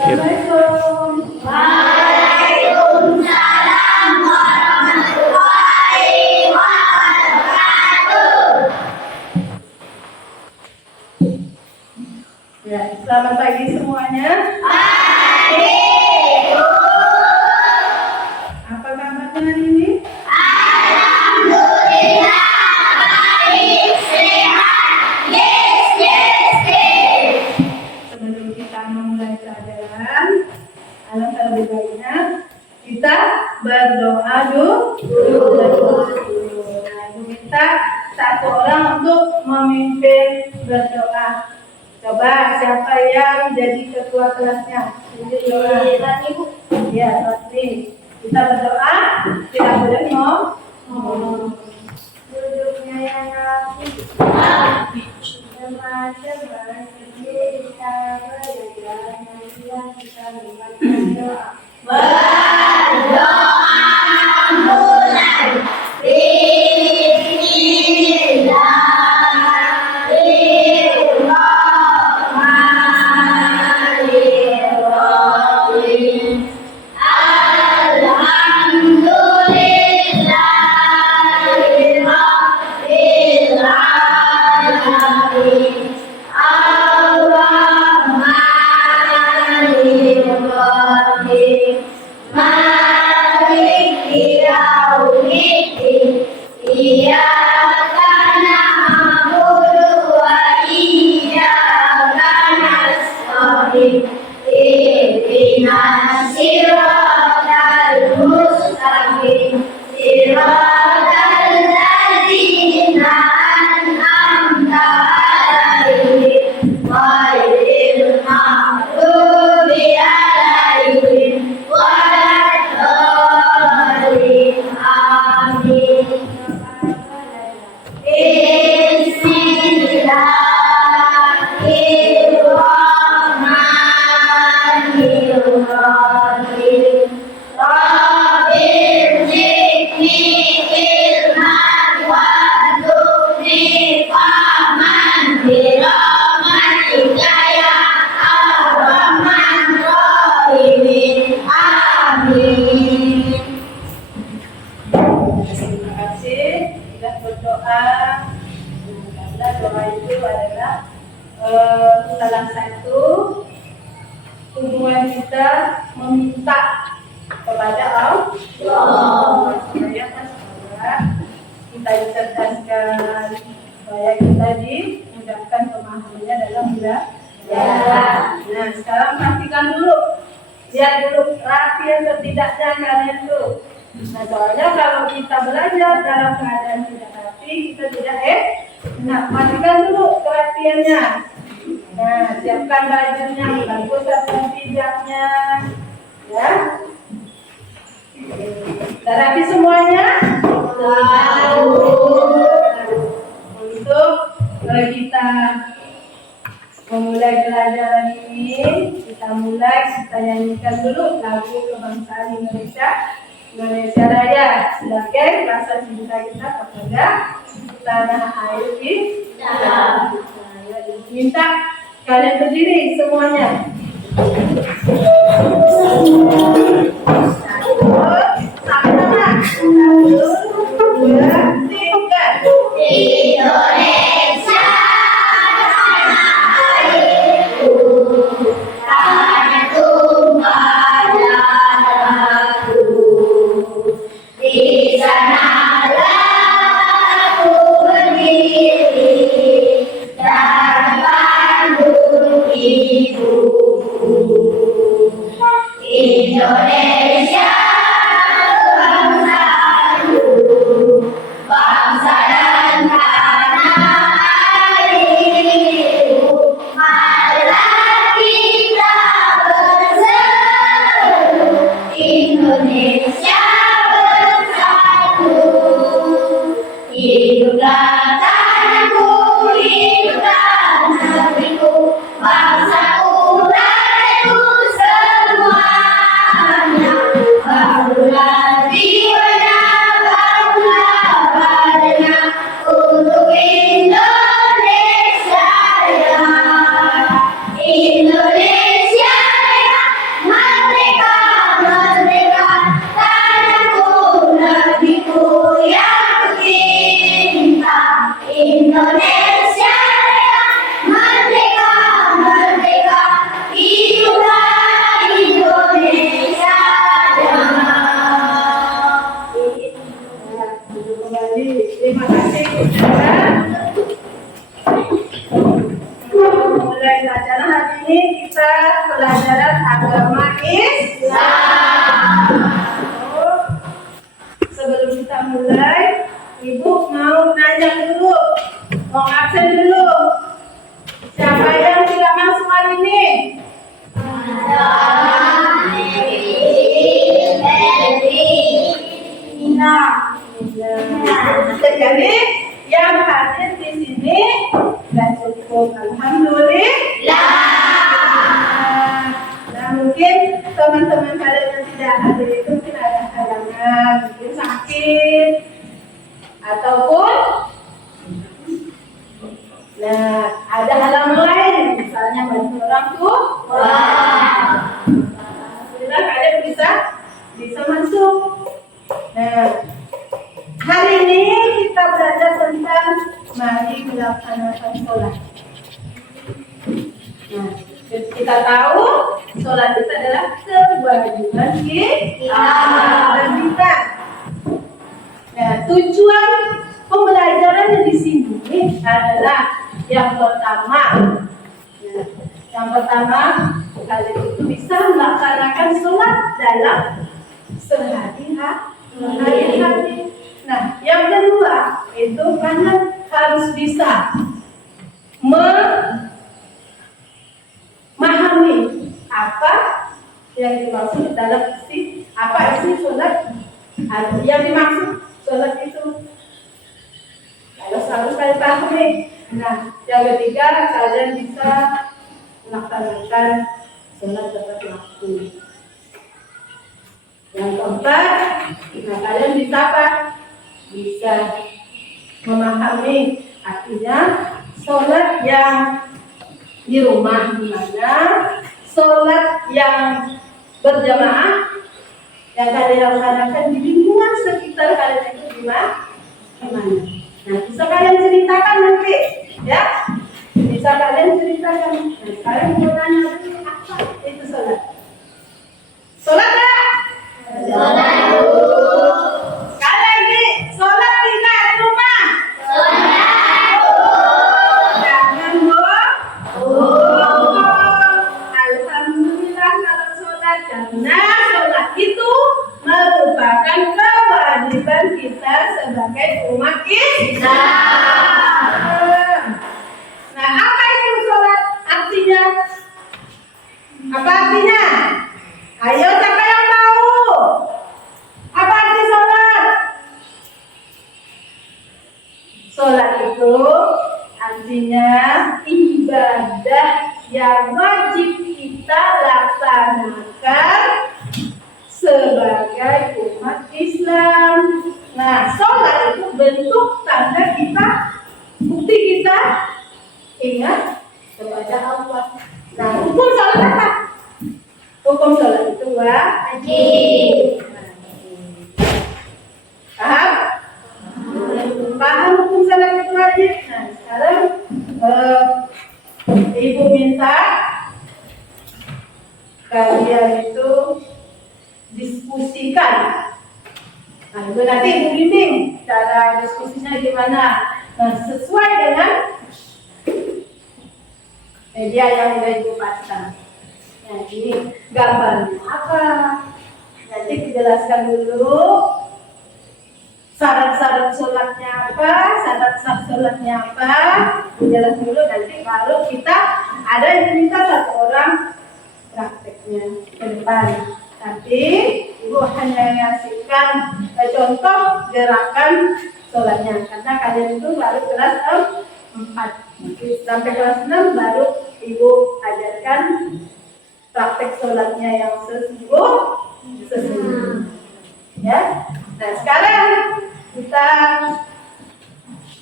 Assalamualaikum. Waalaikumsalam warahmatullahi wabarakatuh. Ya, selamat pagi semuanya. Pagi. Apa kabarnya hari ini? Alhamdulillah baik, sehat. Yes, yes, yes. Sebelum kita memulai pelajaran, alangkah lebih baiknya kita berdoa dulu. Nah, Ibu minta satu orang untuk memimpin berdoa. Coba siapa yang jadi ketua kelasnya? Ibu. Ya, Rosli. Kita berdoa, tidak boleh ngomong. Duduknya yang rapi. Teman-teman, kita belajar kita berdoa. Berdoa mulai. Bismillahirrahmanirrahim. Alhamdulillahirabbil alamin. Ar-Rahmanir-Rahim. Maliki yaumiddin. Iyyaka na'budu wa iyyaka nasta'in. Ihdinas siratal mustaqim. Siratal ladzina an'amta 'alaihim ghairil maghdubi 'alaihim waladdallin. Amin. Bismillahirrahmanirrahim. Rabbil zidni ilman warzuqni fahman birahmatika ya arhamar rahimin. Amin. Terima kasih sudah berdoa. Karena doa itu adalah salah satu hubungan kita meminta kepada Allah supaya kita dicerdaskan, supaya kita dimudahkan pemahamannya dalam belajar. Nah, sekarang pastikan dulu, lihat dulu rapi atau tidaknya kalian tuh. Nah, soalnya kalau kita belajar dalam keadaan tidak rapi, kita tidak nah, pastikan dulu kerapiannya. Nah, siapkan bajunya, bagus atau tidaknya, ya. Sudah rapi semuanya? Untuk kita memulai pelajaran ini, kita nyanyikan dulu lagu kebangsaan Indonesia Raya sebagai rasa cinta kita kepada tanah air kita. Minta kalian berdiri semuanya. Indonesia tanah airku, tanah tumpah darahku. Di sanalah aku berdiri dan pandu ibuku. Indonesia bangsaku, bangsa dan tanah airku. Marilah kita berseru, Indonesia bersatu. Hiduplah tanahku, hiduplah negeriku, bangsaku, rakyatku semuanya. ajaran agama Islam. Sebelum kita mulai, Ibu mau nanya dulu, mau absen dulu. Siapa yang tidak masuk hari ini? Jadi yang hadir di sini sudah cukup, alhamdulillah. Nah, mungkin teman-teman kalian yang tidak hadir itu mungkin ada halangan, mungkin sakit ataupun ada halangan lain, misalnya bantu orang tua. Alhamdulillah kalian bisa masuk. Nah, hari ini kita belajar tentang mari melaksanakan sholat. Nah, kita tahu sholat itu adalah kewajiban kita. Nah, tujuan pembelajaran di sini adalah yang pertama. Nah, yang pertama, kalian itu bisa melaksanakan sholat dalam sehari-hari. Nah, yang kedua itu kalian harus bisa memahami apa yang dimaksud dalam isi sholat. Yang dimaksud sholat itu harus kalian pahami. Nah, yang ketiga kalian bisa melaksanakan sholat tepat waktu. Yang keempat, kalian bisa apa? Bisa memahami artinya sholat yang di rumah gimana, sholat yang berjamaah yang kalian laksanakan di lingkungan sekitar kalian itu gimana? Nah, bisa kalian ceritakan nanti, ya? Bisa kalian ceritakan. Nah, sekarang mau tanya dulu, apa itu sholat? Sholat ya? Sholat. Sekali lagi, sholat tidak di rumah. Sholat. Jangan alhamdulillah kalau sholat, karena sholat itu merupakan kewajiban kita sebagai umat Islam. Nah, apa itu sholat? Artinya? Apa artinya? Ayo, siapa yang tahu? Apa arti sholat? Sholat itu artinya ibadah yang wajib kita laksanakan sebagai umat Islam. Nah, sholat itu bentuk tanda kita, bukti kita ingat kepada Allah. Nah, hukum sholat apa? Hukum sholat itu wajib. Paham? Paham hukum sholat itu wajib. Nah, sekarang Ibu minta kalian itu diskusikan. Nah, itu nanti Ibu bimbing cara diskusinya gimana. Nah, sesuai dengan media yang sudah Ibu pasang. Nah, ini gambarnya apa? Nanti dijelaskan dulu syarat-syarat sholatnya apa, syarat-syarat sholatnya apa, dijelaskan dulu, nanti baru kita ada yang minta satu orang prakteknya ke depan. Tapi Ibu hanya ngasihkan contoh gerakan sholatnya, karena kalian itu baru kelas 4, sampai kelas 6 baru Ibu ajarkan praktek sholatnya yang sesungguhnya. Ya. Nah, sekarang kita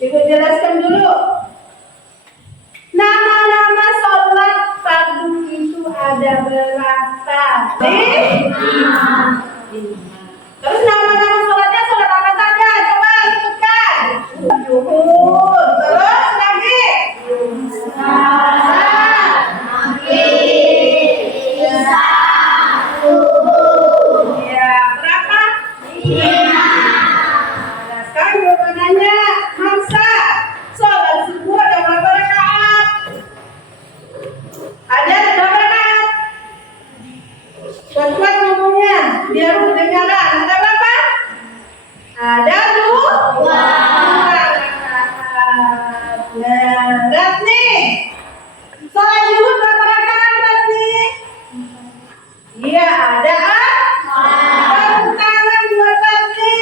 Ibu jelaskan dulu. Nama-nama sholat fardu itu ada berapa? 5. Terus nama-nama sholatnya sholat apa saja? Coba sebutkan. Zuhur. Terus lagi. Ya, berapa? 5. Nah, sekarang jawabannya masa sholat subuh ada berapa rakaat? Ada berapa rakaat? Biar kedengaran. Ada berapa? Ada dua. Nah, Ratni. Sholat zuhur berapa rakaat Ratni? Iya, ada tepuk tangan buat Ratni.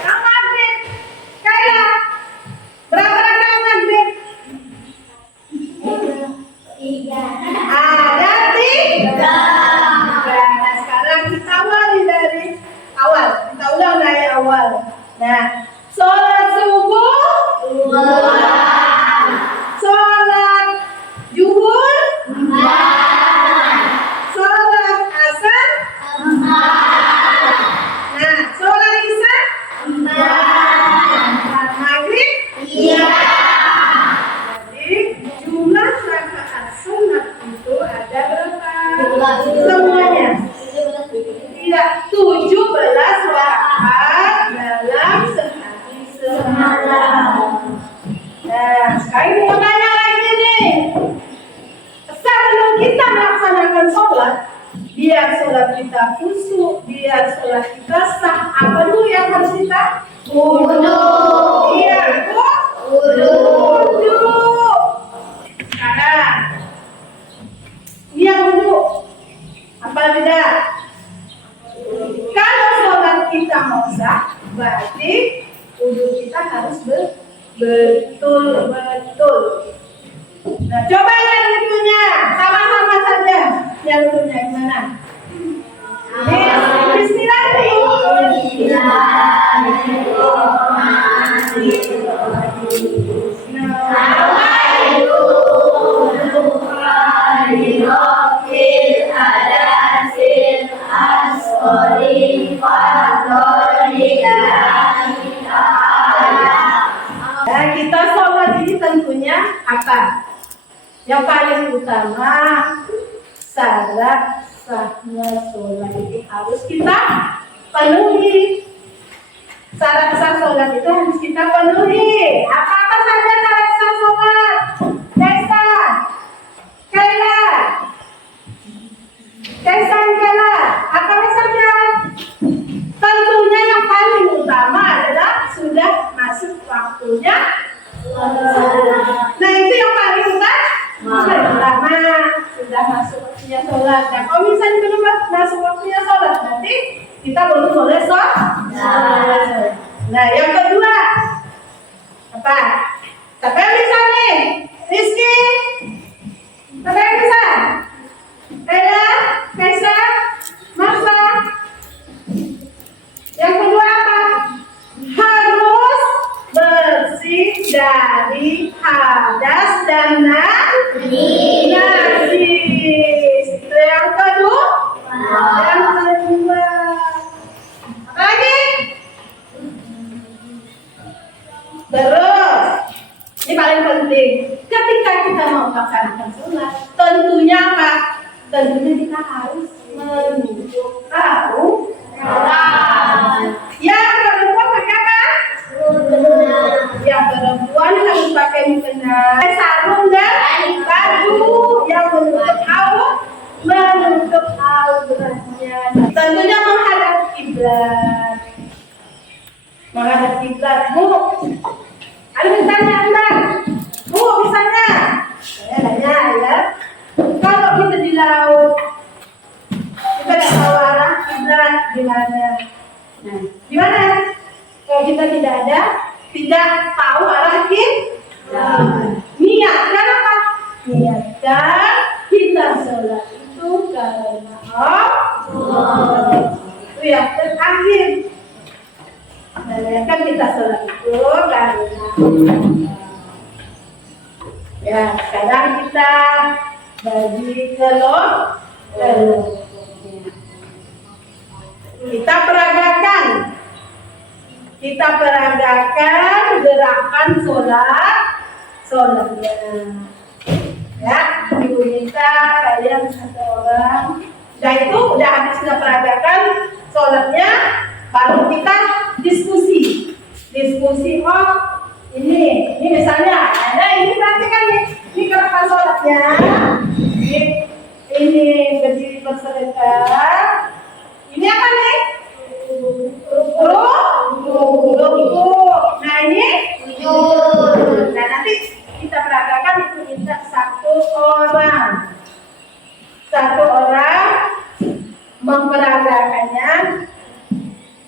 Nah, Maghrib. Kaila. Berapa rakaat Maghrib? Ada tiga. Nah, sekarang kita awali dari awal. Kita ulang dari awal. Nah, sholat subuh, sholat zuhur, sholat asar, nah, sholat isya, maghrib. Jadi jumlah rakaat sunat itu ada berapa? Semuanya. Tidak, 17 rakaat dalam sehari semalam. Nah, sekarang mau tanya lagi nih. Sebelum kita melaksanakan sholat, biar sholat kita khusyuk, biar sholat kita sah, apa dulu yang harus kita? Wudu. Iya, wudu. Sekarang, iya wudu. Apa tidak? Kalau sholat kita mau sah, berarti wudu kita harus betul-betul. Nah, coba yang wudhunya, sama-sama saja. Yang wudhunya gimana? Nah, kita sholat ini tentunya apa? Yang paling utama, syarat sahnya sholat itu harus kita penuhi. Syarat sah sholat itu harus kita penuhi. Apa-apa saja syarat sah sholat? Kaisa, Kaila, apa saja? Tentunya yang paling utama adalah sudah masuk waktunya. Nah, itu yang paling utama. Sudah masuk waktunya sholat. Nah, kalau misalnya belum masuk waktunya sholat, nanti kita belum boleh sholat. Nah, yang kedua apa? Siapa yang bisa nih? Rizky? Siapa yang bisa? Kaila, Kaisa, Marsa. Yang kedua apa? Harus bersih dari hadas dan najis. Itu yang kedua. Yang kedua. Apa lagi? Terus, ini paling penting. Ketika kita mau melaksanakan sholat, tentunya apa? Tentunya kita harus menunjuk aurat. Yang perempuan pakai apa? Yang perempuan harus pakai mukena, sarung dan baju yang menutup auratnya. Tentunya menghadap kiblat. Menghadap kiblat, Bu. Ada misalnya Anda, Bu, misalnya saya tanya ya, kalau kita di laut, kita tidak tahu arah kiblat di mana. Nah, di mana? Kalau kita tidak tahu arah kiblat. Niatkan apa? Niatkan kita sholat itu karena Allah. Itu yang terakhir. Niatkan kita sholat itu karena Allah. Ya, sekarang kita bagi kelompok. Kita peragakan gerakan sholatnya. Ya, ibu minta kalian satu orang. Dan itu udah habis kita peragakan sholatnya, baru kita diskusi. Oh, ini misalnya ada ini praktikan nih, ini gerakan sholatnya. Ini bersedekah. Ini apa nih? Ruku. Nah ini sujud. Nah nanti kita peragakan itu minta satu orang memperagakannya.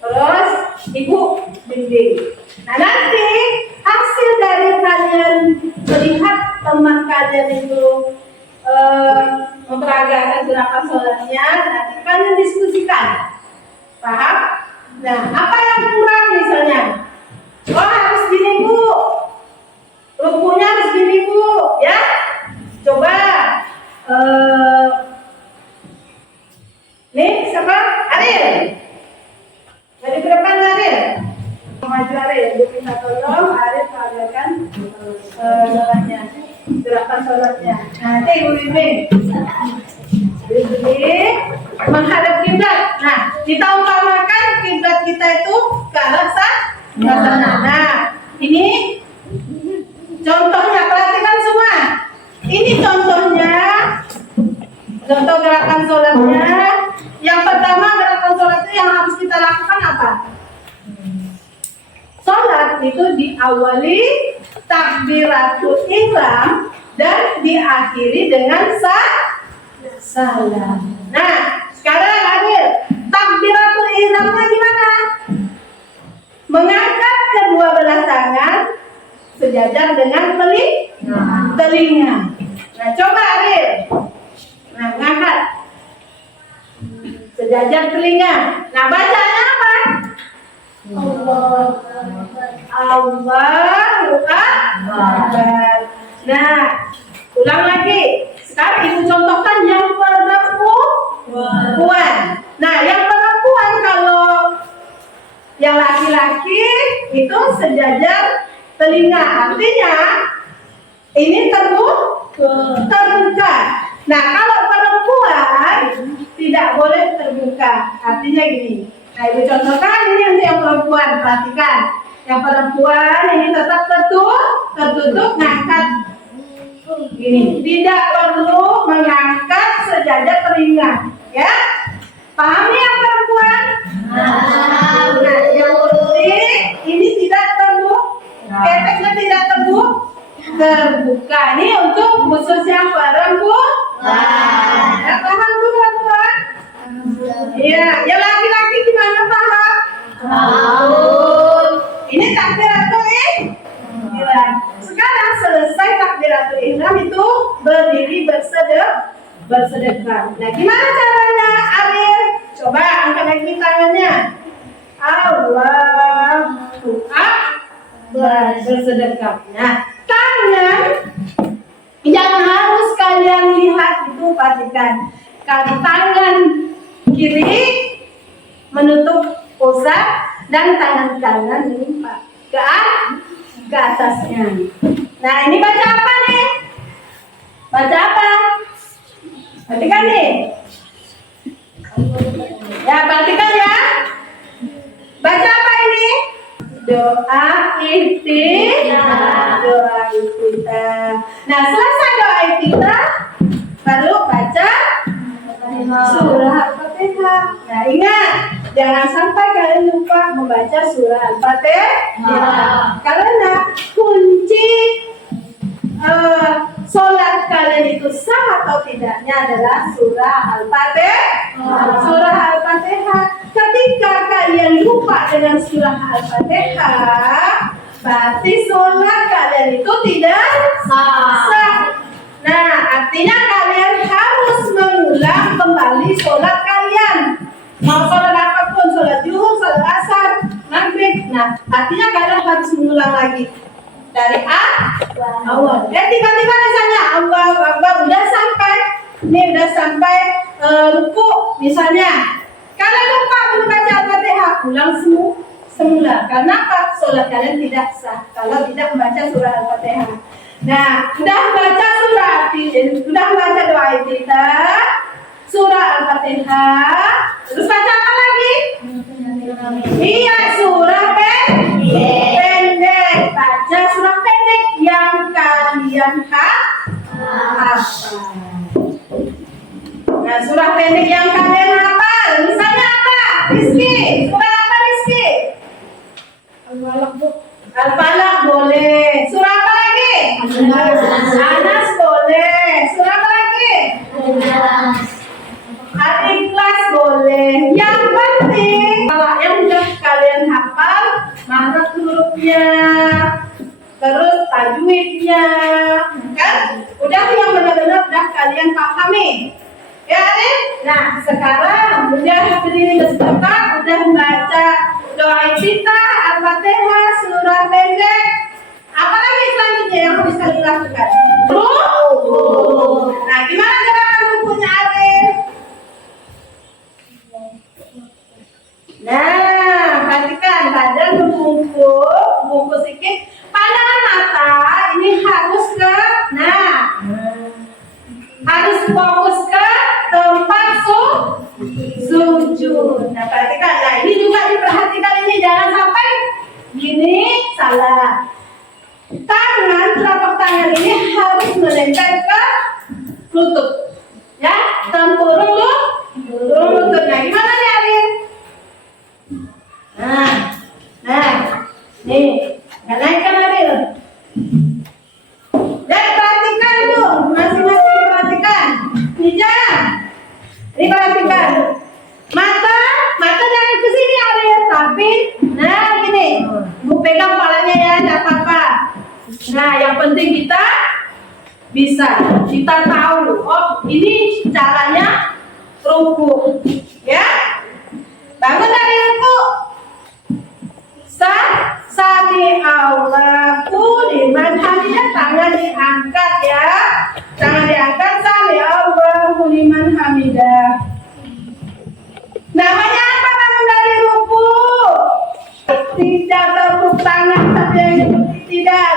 Terus ibu bimbing. Nah nanti hasil dari kalian melihat teman kalian itu memperagakan gerakan sholatnya, nanti kalian diskusikan, paham? Nah apa yang kurang misalnya? Oh harus gini bu, rukunya harus gini bu, ya? Coba nih siapa? Ariel. Dari berapa Ariel? Maju Ariel, ibu minta tolong Ariel peragakan sholatnya, gerakan sholatnya. Nah, nanti ibu bimbing. Jadi menghadap kiblat. Nah, kita utamakan kiblat kita itu ke arah sana. Nah, ini contohnya, perhatikan semua. Ini contohnya, contoh gerakan sholatnya. Yang pertama gerakan sholat itu yang harus kita lakukan apa? Sholat itu diawali takbiratul ihram dan diakhiri dengan salam. Nah, sekarang Adil, takbiratul ihramnya gimana? Mengangkat kedua belah tangan sejajar dengan telinga. Nah, coba Adil. Nah, mengangkat sejajar telinga. Nah, bacanya apa? Allahu Akbar. Nah, ulang lagi. Sekarang ibu contohkan yang perempuan. Nah, yang perempuan kalau yang laki-laki itu sejajar telinga. Artinya ini terbuka. Nah, kalau perempuan tidak boleh terbuka. Artinya gini. Nah, ibu contohkan ini untuk yang perempuan, perhatikan. Yang perempuan ini tetap tertutup, ngangkat gini. Tidak perlu mengangkat sejajar telinga, ya. Paham nih yang perempuan? Nah, yang putih ini tidak keteknya tidak terbuka. Ini untuk khusus yang perempuan. Ya, paham tuh perempuan? Iya, yang laki-laki gimana paham? Ini takbiratul ihram. Sekarang selesai takbiratul ihram itu berdiri bersedekah. Nah, gimana caranya, Ariel? Coba angkat lagi tangannya. Allahu Akbar, bersedekah. Nah, tangan yang harus kalian lihat itu perhatikan. Kalau tangan kiri menutup pusat dan tangan kanan melimpah ke atasnya. Nah, ini baca apa nih? Baca apa? Perhatikan nih. Ya, perhatikan ya. Baca apa ini? Doa iftitah. Nah, selesai doa iftitah baru baca surah Al-Fatihah. Nah, ingat, jangan sampai kalian lupa membaca surah Al-Fatihah. Karena kunci sholat kalian itu sah atau tidaknya adalah surah Al-Fatihah. Surah Al-Fatihah. Ketika kalian lupa dengan surah Al-Fatihah, berarti sholat kalian itu tidak sah. Nah, artinya kalian harus mengulang kembali sholat kalian. Mau sholat apapun, sholat zuhur, sholat asar, maghrib. Nah, artinya kalian harus mengulang lagi dari awal. Tiba-tiba misalnya Allahu Akbar udah sampai ruku misalnya. Kalian lupa membaca Al-Fatihah, ulang semula. Karena apa? Sholat kalian tidak sah kalau tidak membaca surah Al-Fatihah. Nah, sudah baca doa kita, surah Al-Fatihah, terus baca apa lagi? Iya, surah pendek. Baca surah pendek yang kalian hafal. Nah, surah pendek yang kalian hafal, misalnya apa? Rizky, surah apa Rizky? Al-Falaq, Bu. Al-Falaq boleh. Surah apa lagi? Anas boleh. Surah apa lagi? Al-Ikhlas boleh. Yang penting kalau yang udah kalian hafal, makhraj hurufnya, terus tajwidnya, kan? Udah yang benar-benar udah kalian pahami. Ya, Arif? Nah, sekarang udah berdiri sebentar, udah baca doa iftitah, Al-Fatihah, surah pendek. Apa lagi selanjutnya yang harus kalian lakukan? Ruku. Nah, gimana gerakan rukunya Arif? Nah, perhatikan badan berbungkus, bungkus sedikit. Pandangan mata ini harus ke, harus fokus ke tempat sujud. Nah, perhatikan. Nah, ini juga diperhatikan ini jangan sampai gini salah. Tangan, telapak tangan ini harus menempel ke lutut. Ya, tempurung lutut. Nah, gimana nih Arif? Nih, naikkan Arif. Dan perhatikan tuh, masing-masing perhatikan. Hijab. Ini perhatikan. Mata jangan ke sini Arif, tapi gini. Bu pegang kepalanya ya, enggak apa-apa. Nah, yang penting kita kita tahu, oh ini caranya ruku. Ya. Bangun dari ruku. Sami Allahu liman hamidah, tangan diangkat ya. Tangan diangkat, sami Allahu liman hamidah. Namanya apa bangun dari ruku? Tidak tepuk tangan saja yang seperti tidak.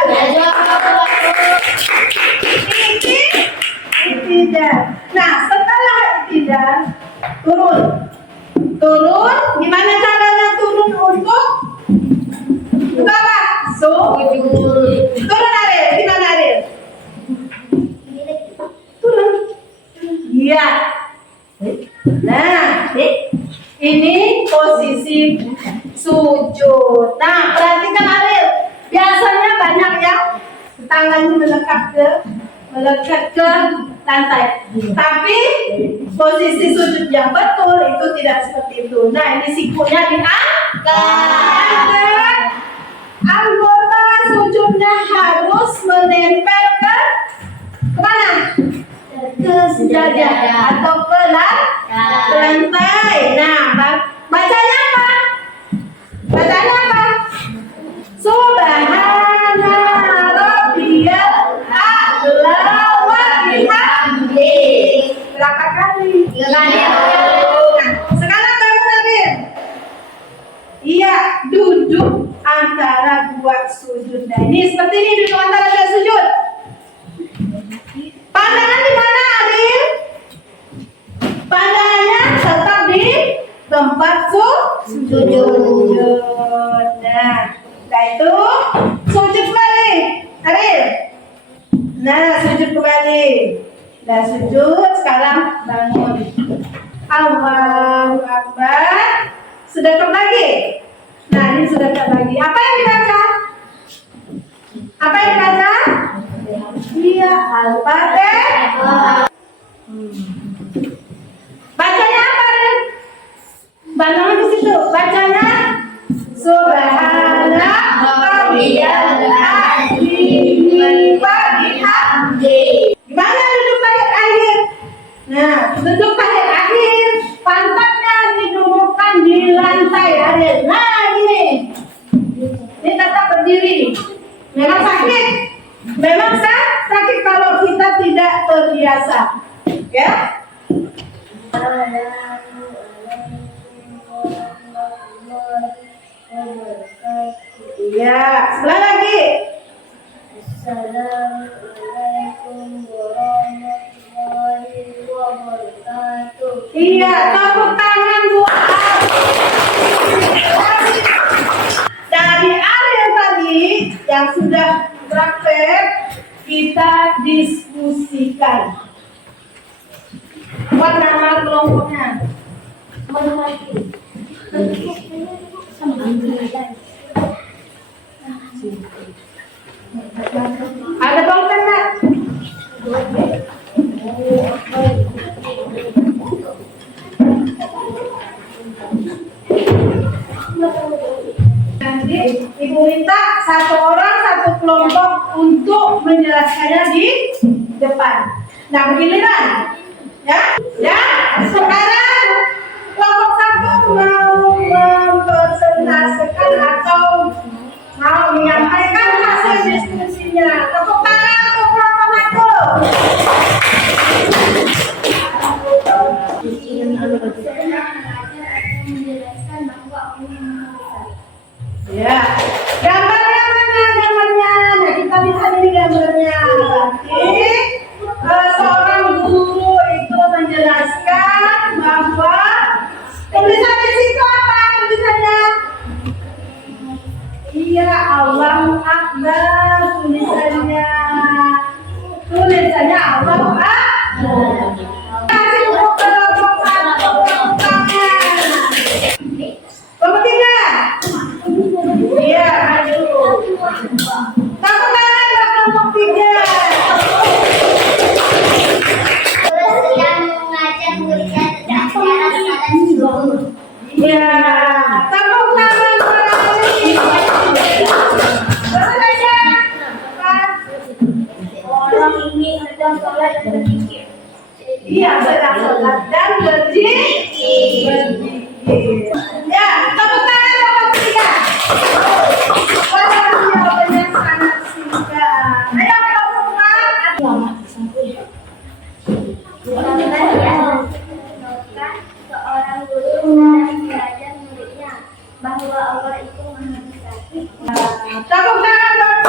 Tidak. Nah, setelah tidak turun. Gimana caranya turun untuk apa? Sujud. Turun Arif, gimana Arif? Turun. Iya. Nah, ini posisi sujud. Nah, perhatikan Arif. Biasanya banyak yang tangannya melekat ke lantai. Tapi posisi sujud yang betul itu tidak seperti itu. Nah, ini sikunya diangkat. Anggota sujudnya harus menempel ke mana? Ke sejadah atau ke lantai. Nah, bacanya apa? Subhana rabbiyal a'la wa bihamdihi. Berapa kali? 3 kali. Nah, sekarang bangun Arif. Iya, duduk antara dua sujud. Nah, ini seperti ini duduk antara dua sujud. Pandangan di mana Arif? Pandangannya tetap di tempat sujud. Nah, setelah itu sujud kembali Arif. Nah, sujud kembali. Nah, sujud sekarang bangun. Allahu Akbar. Sedekap lagi. Nah, ini sedekap lagi. Apa yang dibaca? Iya, Al-Fatihah. Bacanya apa, Ren? Bangun di situ. Bacanya Subhana rabbiyal azim wa bihamdihi. Gimana duduk tahiyat akhir? Nah, duduk tahiyat akhir, pantatnya didudukkan di lantai Arif. Nah, ini tetap berdiri. Memang sakit. Memang sakit kalau kita tidak terbiasa. Ya? Iya, sebelah lagi. Assalamualaikum warahmatullahi wabarakatuh. Iya, tepuk tangan buat dari Ariel tadi yang sudah praktek, kita diskusikan. Buat nama kelompoknya. Ada pulpen nggak? Nanti Ibu minta satu orang satu kelompok untuk menjelaskannya di depan. Nah, begini kan? Ya, ya. Sekarang kelompok satu mau mempresentasikan atau mau menyampaikan hasil diskusinya. Tepuk tangan untuk kelompok satu. Ya, gambarnya mana gambarnya? Nah, kita lihat ini gambarnya. Berarti seorang guru itu menjelaskan bahwa tulisan di situ apa tulisannya? Iya, Allahu Akbar tulisannya. Tulisannya Allahu Akbar. Kasih untuk kelompok satu tepuk tangan. Kelompok tiga. Iya, ayo. Tepuk tangan buat kelompok tiga. Iya, tepuk tangan Orang ini sedang sholat dan berzikir. iya, sedang sholat dan berzikir. Ya, tepuk tangan kelompok tiga. Wah, jawabannya sangat singkat. Ayo kelompok empat. Seorang guru sedang mengajar muridnya bahwa Allah itu Maha Besar. Tepuk tangan dong.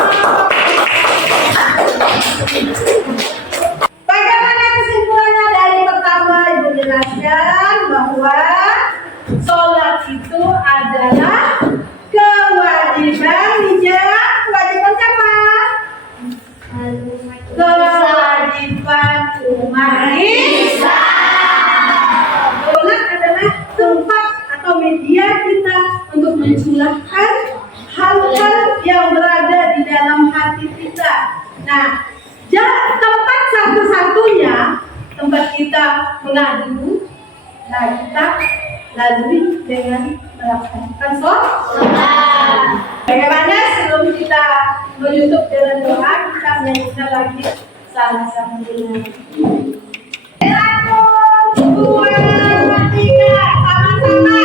Bagaimana kesimpulannya dari pertama Ibu jelaskan bahwa sholat itu adalah kewajiban hijab. Kewajiban siapa? Kewajiban umat Islam. Sholat adalah tempat atau media kita untuk mencurahkan hal-hal yang berada di dalam hati kita. Nah, tempat satu-satunya tempat kita mengadu, nah kita lalui dengan melaksanakan sholat. Bagaimana sebelum kita menutup dengan doa, kita menyanyikan lagi sama-sama dulu. Satu, dua, tiga, sama-sama.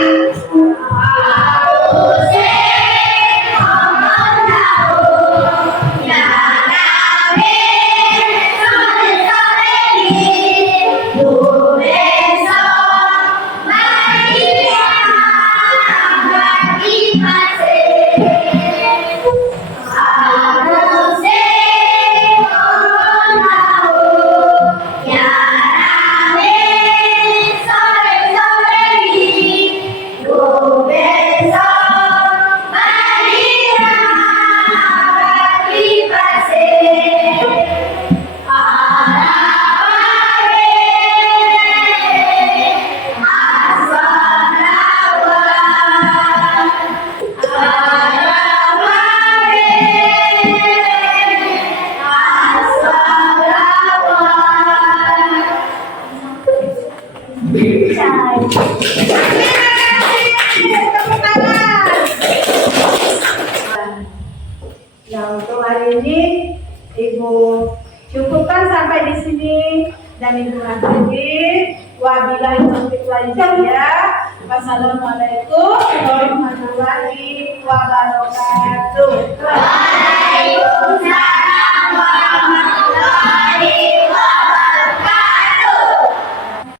Nah, untuk hari ini Ibu cukupkan sampai di sini dan Ibu akhiri. Wabillahi taufiq wal hidayah. Wassalamualaikum warahmatullahi wabarakatuh. Waalaikumsalam warahmatullahi